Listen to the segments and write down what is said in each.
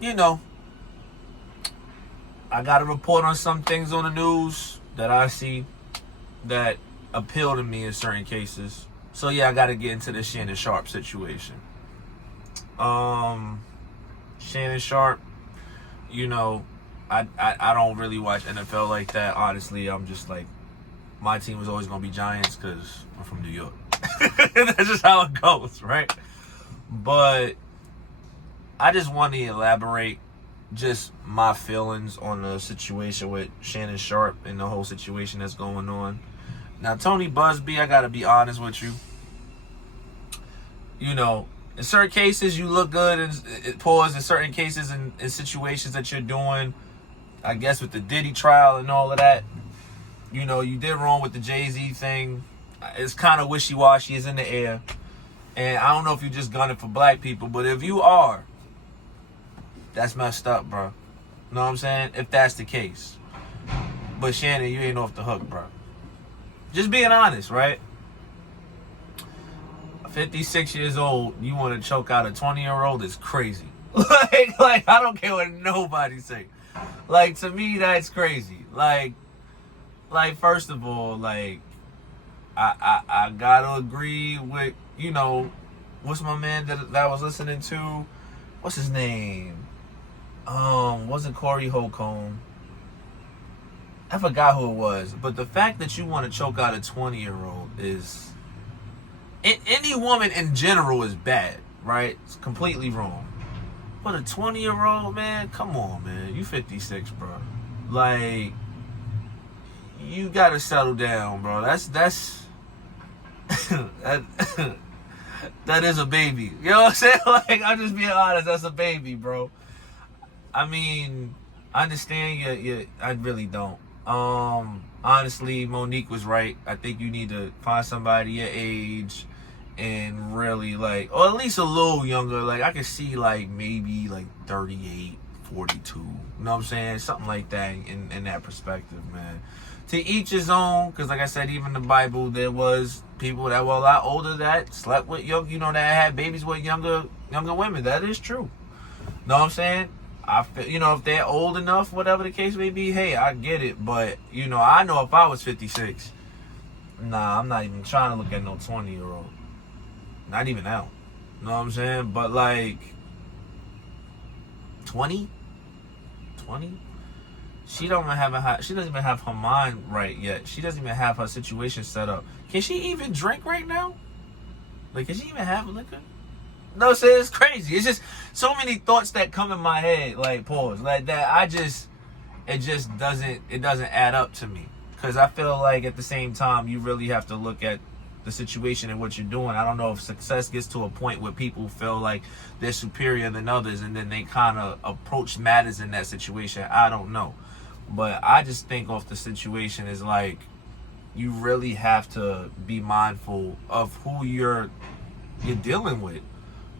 you know, I got to report on some things on the news that I see that appeal to me in certain cases. So yeah, I got to get into the Shannon Sharpe situation. Shannon Sharpe, you know, I don't really watch NFL like that. Honestly, I'm just like, my team was always gonna be Giants because I'm from New York. That's just how it goes, right? But I just want to elaborate just my feelings on the situation with Shannon Sharpe and the whole situation that's going on. Now, Tony Busby, I gotta be honest with you. You know, in certain cases you look good, and pause. In certain cases, in situations that you're doing, I guess with the Diddy trial and all of that, you know, you did wrong with the Jay-Z thing. It's kind of wishy-washy. It's in the air. And I don't know if you're just gunning for black people, but if you are, that's messed up, bro. Know what I'm saying? If that's the case. But Shannon, you ain't off the hook, bro. Just being honest, right? 56 years old, you want to choke out a 20-year-old is crazy. like I don't care what nobody say. Like, to me, that's crazy. Like first of all, like, I gotta agree with, you know, what's my man that I was listening to? What's his name? Wasn't Corey Holcomb? I forgot who it was. But the fact that you want to choke out a 20-year-old is, any woman in general is bad, right? It's completely wrong. But a 20-year-old, man, come on, man. You 56, bro. Like, you gotta settle down, bro. That's that is a baby. You know what I'm saying? Like, I'm just being honest. That's a baby, bro. I mean, I understand you. I really don't. Honestly, Monique was right. I think you need to find somebody your age and really, like, or at least a little younger. Like, I could see, like, maybe like 38, 42. You know what I'm saying? Something like that in that perspective, man. To each his own, because like I said, even in the Bible, there was people that were a lot older that slept with young, you know, that had babies with younger women. That is true. Know what I'm saying? I feel, you know, if they're old enough, whatever the case may be, hey, I get it. But, you know, I know if I was 56, nah, I'm not even trying to look at no 20-year-old. Not even now. Know what I'm saying? But, like, 20? She doesn't even have her mind right yet. She doesn't even have her situation set up. Can she even drink right now? Like, can she even have liquor? No, so it's crazy. It's just so many thoughts that come in my head, like, pause, like that. It doesn't add up to me. Because I feel like at the same time, you really have to look at the situation and what you're doing. I don't know if success gets to a point where people feel like they're superior than others and then they kind of approach matters in that situation. I don't know. But I just think off the situation is like, you really have to be mindful of who you're dealing with.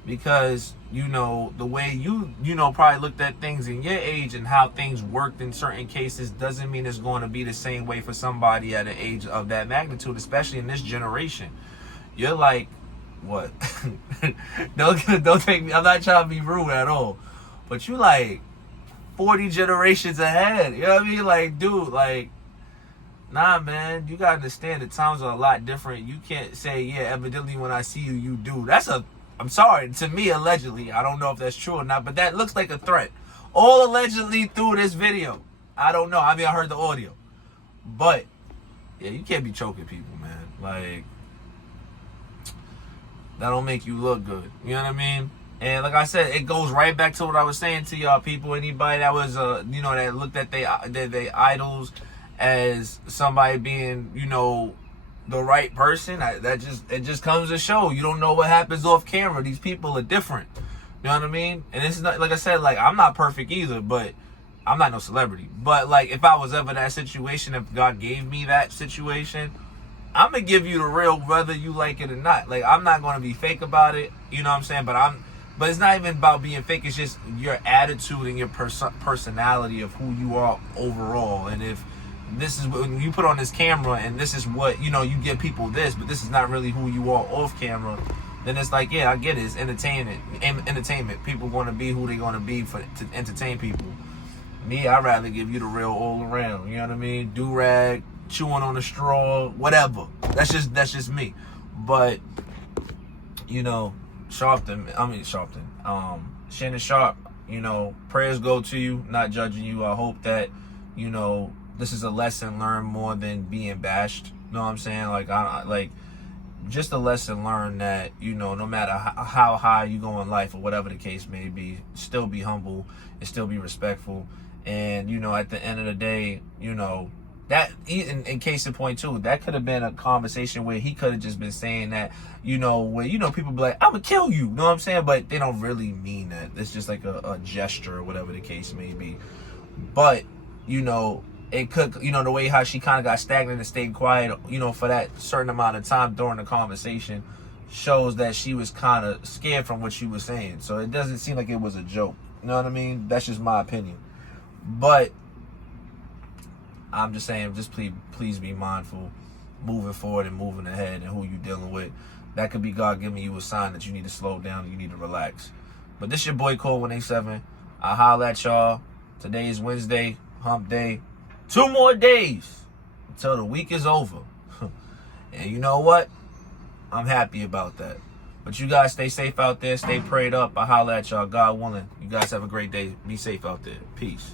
Because, you know, the way you know, probably looked at things in your age and how things worked in certain cases doesn't mean it's going to be the same way for somebody at an age of that magnitude, especially in this generation. You're like, what? Don't take me, I'm not trying to be rude at all. But you like 40 generations ahead. You know what I mean? Like, dude, like, nah, man, you gotta understand the times are a lot different. You can't say, yeah, evidently when I see you, you do. I'm sorry, to me, allegedly. I don't know if that's true or not, but that looks like a threat. All allegedly through this video. I don't know. I mean, I heard the audio. But, yeah, you can't be choking people, man. Like, that don't make you look good. You know what I mean? And like I said, it goes right back to what I was saying to y'all people. Anybody that was, you know, that looked at they idols as somebody being, you know, the right person, it just comes to show you don't know what happens off camera. These people are different. You know what I mean? And it's not, like I said, like, I'm not perfect either, but I'm not no celebrity. But like, if I was ever that situation, if God gave me that situation, I'm gonna give you the real, whether you like it or not. Like, I'm not gonna be fake about it. You know what I'm saying? But it's not even about being fake. It's just your attitude and your personality of who you are overall. And if this is when you put on this camera and this is what, you know, you give people this, but this is not really who you are off camera, then it's like, yeah, I get it. It's entertainment. Entertainment. People want to be who they going to be to entertain people. Me, I'd rather give you the real all around. You know what I mean? Do-rag, chewing on a straw, whatever. That's just me. But, you know, Shannon Sharpe, you know, prayers go to you, not judging you. I hope that, you know, this is a lesson learned more than being bashed. You know what I'm saying? Like, just a lesson learned that, you know, no matter how high you go in life or whatever the case may be, still be humble and still be respectful. And, you know, at the end of the day, you know, that, in case in point too, that could have been a conversation where he could have just been saying that, you know, where, you know, people be like, I'm gonna kill you, you know what I'm saying? But they don't really mean that. It's just like a gesture or whatever the case may be. But, you know, it could, you know, the way how she kind of got stagnant and stayed quiet, you know, for that certain amount of time during the conversation shows that she was kind of scared from what she was saying. So it doesn't seem like it was a joke. You know what I mean? That's just my opinion. But I'm just saying, just please be mindful moving forward and moving ahead and who you're dealing with. That could be God giving you a sign that you need to slow down and you need to relax. But this your boy Cole 187. I'll holler at y'all. Today is Wednesday, hump day. 2 more days until the week is over. And you know what? I'm happy about that. But you guys stay safe out there. Stay prayed up. I'll holler at y'all. God willing. You guys have a great day. Be safe out there. Peace.